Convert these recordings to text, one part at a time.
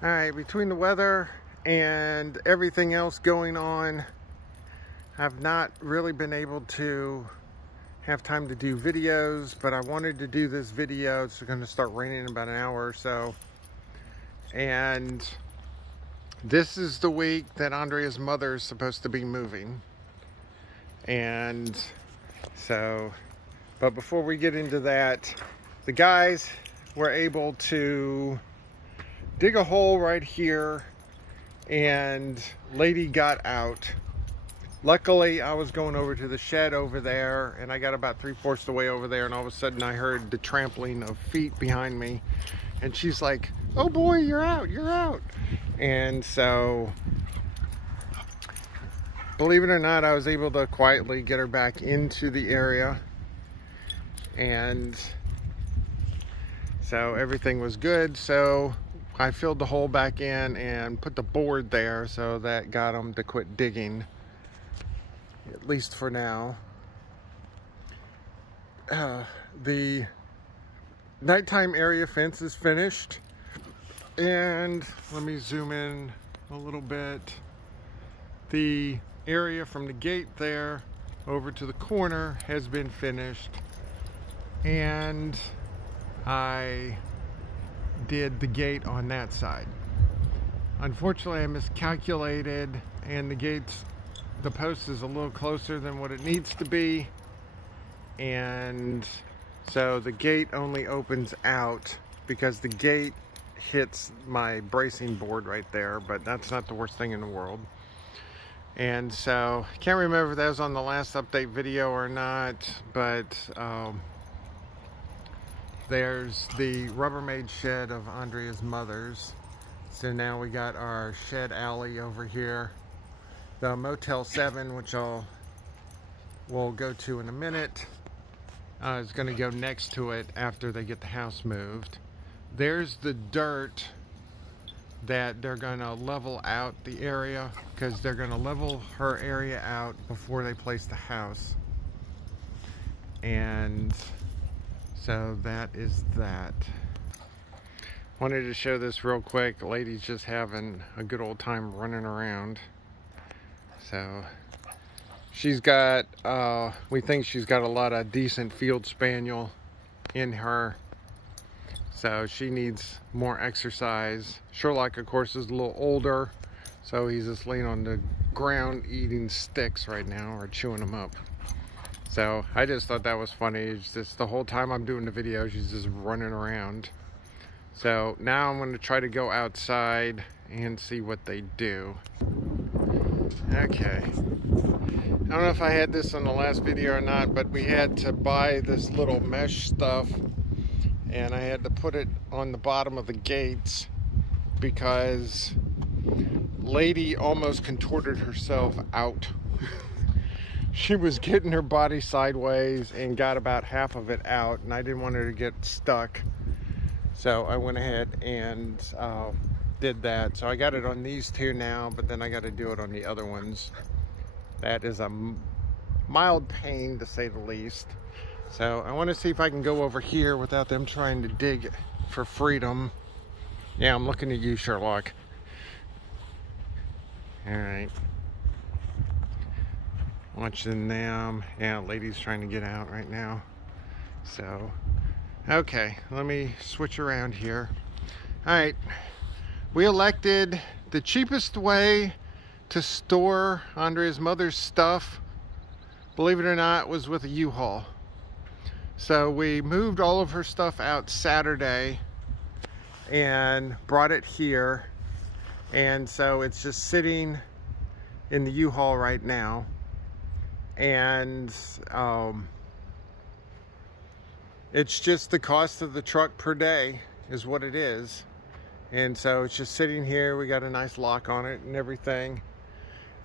All right, between the weather and everything else going on, I've not really been able to have time to do videos, but I wanted to do this video. It's going to start raining in about an hour or so. And this is the week that Andrea's mother is supposed to be moving. And so, but before we get into that, the guys were able to dig a hole right here, and lady got out. Luckily, I was going over to the shed over there, and I got about 3/4 the way over there, and all of a sudden I heard the trampling of feet behind me, and she's like, "Oh boy, you're out, you're out." And so, believe it or not, I was able to quietly get her back into the area, and so everything was good. So I filled the hole back in and put the board there, so that got them to quit digging, at least for now. The nighttime area fence is finished, and let me zoom in a little bit. The area from the gate there over to the corner has been finished, and I did the gate on that side. Unfortunately, I miscalculated, and the post is a little closer than what it needs to be, and so the gate only opens out because the gate hits my bracing board right there, but that's not the worst thing in the world. And so I can't remember if that was on the last update video or not, but there's the Rubbermaid shed of Andrea's mother's. So now we got our shed alley over here. The Motel 7, which we'll go to in a minute, is going to go next to it after they get the house moved. There's the dirt that they're going to level out the area, because they're going to level her area out before they place the house. And so that is that. Wanted to show this real quick. The lady's just having a good old time running around. So she's got, we think she's got a lot of decent field spaniel in her. So she needs more exercise. Sherlock, of course, is a little older, so he's just laying on the ground eating sticks right now, or chewing them up. So I just thought that was funny. It's just the whole time I'm doing the video, she's just running around. So now I'm going to try to go outside and see what they do. Okay. I don't know if I had this on the last video or not, but we had to buy this little mesh stuff, and I had to put it on the bottom of the gates because lady almost contorted herself out. She was getting her body sideways and got about half of it out, and I didn't want her to get stuck. So I went ahead and did that. So I got it on these two now, but then I got to do it on the other ones. That is a mild pain, to say the least. So I want to see if I can go over here without them trying to dig for freedom. Yeah, I'm looking at you, Sherlock. All right. Watching them. Yeah, lady's trying to get out right now. So, okay, let me switch around here. All right, we elected the cheapest way to store Andrea's mother's stuff, believe it or not, was with a U-Haul. So we moved all of her stuff out Saturday and brought it here, and so it's just sitting in the U-Haul right now. And it's just the cost of the truck per day is what it is. And so it's just sitting here. We got a nice lock on it and everything.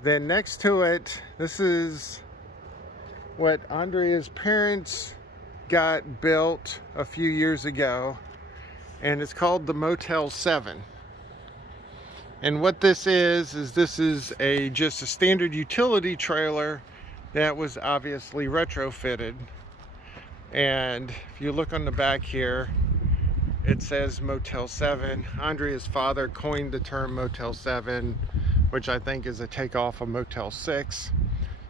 Then next to it, this is what Andrea's parents got built a few years ago, and it's called the Motel 7. And what this is this is just a standard utility trailer that was obviously retrofitted. And if you look on the back here, it says Motel 7. Andrea's father coined the term Motel 7, which I think is a takeoff of Motel 6.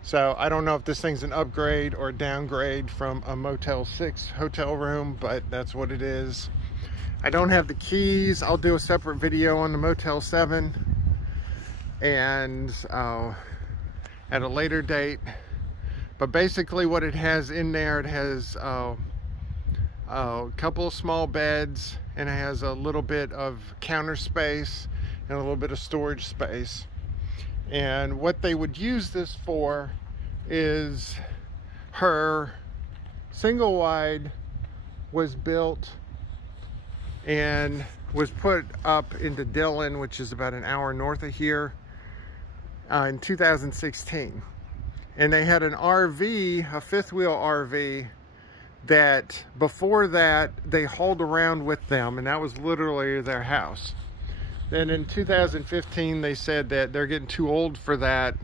So I don't know if this thing's an upgrade or a downgrade from a Motel 6 hotel room, but that's what it is. I don't have the keys. I'll do a separate video on the Motel 7 and at a later date. But basically what it has in there, it has a couple of small beds, and it has a little bit of counter space and a little bit of storage space. And what they would use this for is, her single wide was built and was put up into Dillon, which is about an hour north of here, in 2016. And they had an RV, a fifth wheel RV, that before that they hauled around with them, and that was literally their house. Then in 2015 they said that they're getting too old for that,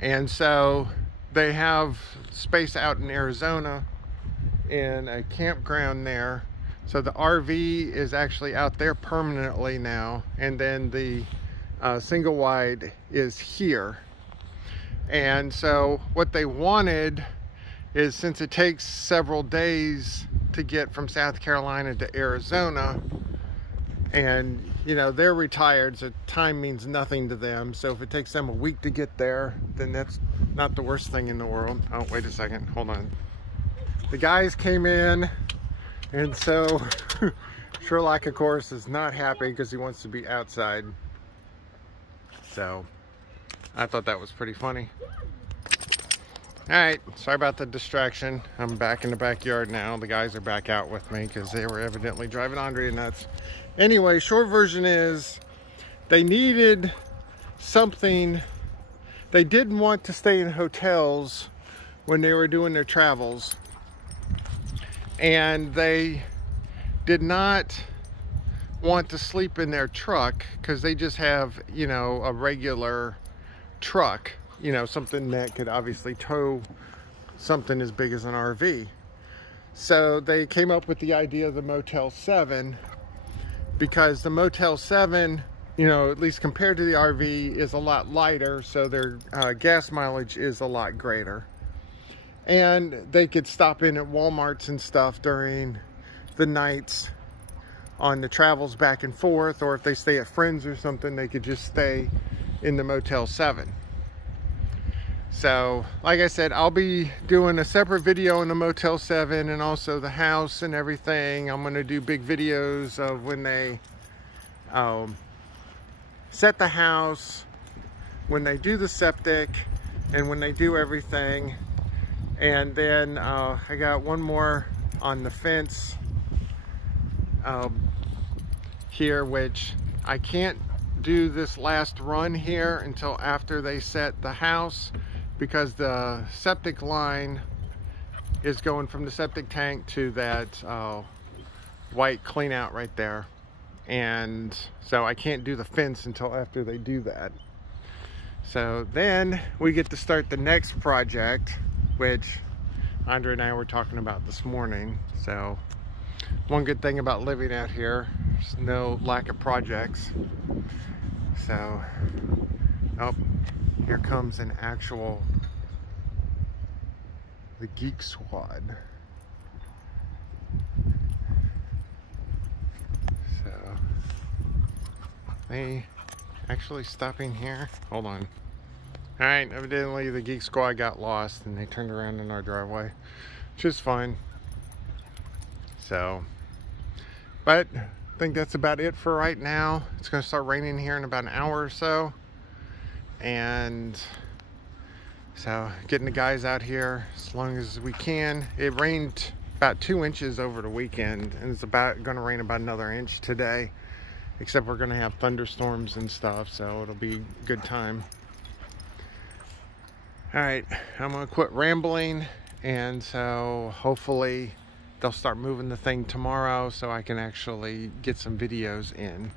and so they have space out in Arizona in a campground there. So the RV is actually out there permanently now, and then the single wide is here. And so what they wanted is, since it takes several days to get from South Carolina to Arizona, and you know, they're retired, so time means nothing to them. So if it takes them a week to get there, then that's not the worst thing in the world. Oh, wait a second, hold on. The guys came in, and so Sherlock, of course, is not happy because he wants to be outside. So I thought that was pretty funny. All right, sorry about the distraction. I'm back in the backyard now. The guys are back out with me because they were evidently driving Andrea nuts. Anyway, short version is, they needed something. They didn't want to stay in hotels when they were doing their travels, and they did not want to sleep in their truck because they just have, you know, a regular truck, you know, something that could obviously tow something as big as an RV. So they came up with the idea of the Motel 7, because the Motel 7, you know, at least compared to the RV, is a lot lighter, so their gas mileage is a lot greater. And they could stop in at Walmarts and stuff during the nights on the travels back and forth, or if they stay at friends or something, they could just stay in the Motel 7. So, like I said, I'll be doing a separate video on the Motel 7 and also the house and everything. I'm going to do big videos of when they set the house, when they do the septic, and when they do everything. And then I got one more on the fence here, which I can't do this last run here until after they set the house, because the septic line is going from the septic tank to that white clean out right there. And so I can't do the fence until after they do that. So then we get to start the next project, which Andrea and I were talking about this morning. So one good thing about living out here, there's no lack of projects. So, oh, here comes an actual, the Geek Squad. So, they actually stopping here. Hold on. All right, evidently the Geek Squad got lost and they turned around in our driveway, which is fine. So, but I think that's about it for right now. It's going to start raining here in about an hour or so. And so getting the guys out here as long as we can. It rained about 2 inches over the weekend, and it's about going to rain about another inch today, except we're going to have thunderstorms and stuff, so it'll be a good time. All right, I'm going to quit rambling, and so hopefully they'll start moving the thing tomorrow so I can actually get some videos in.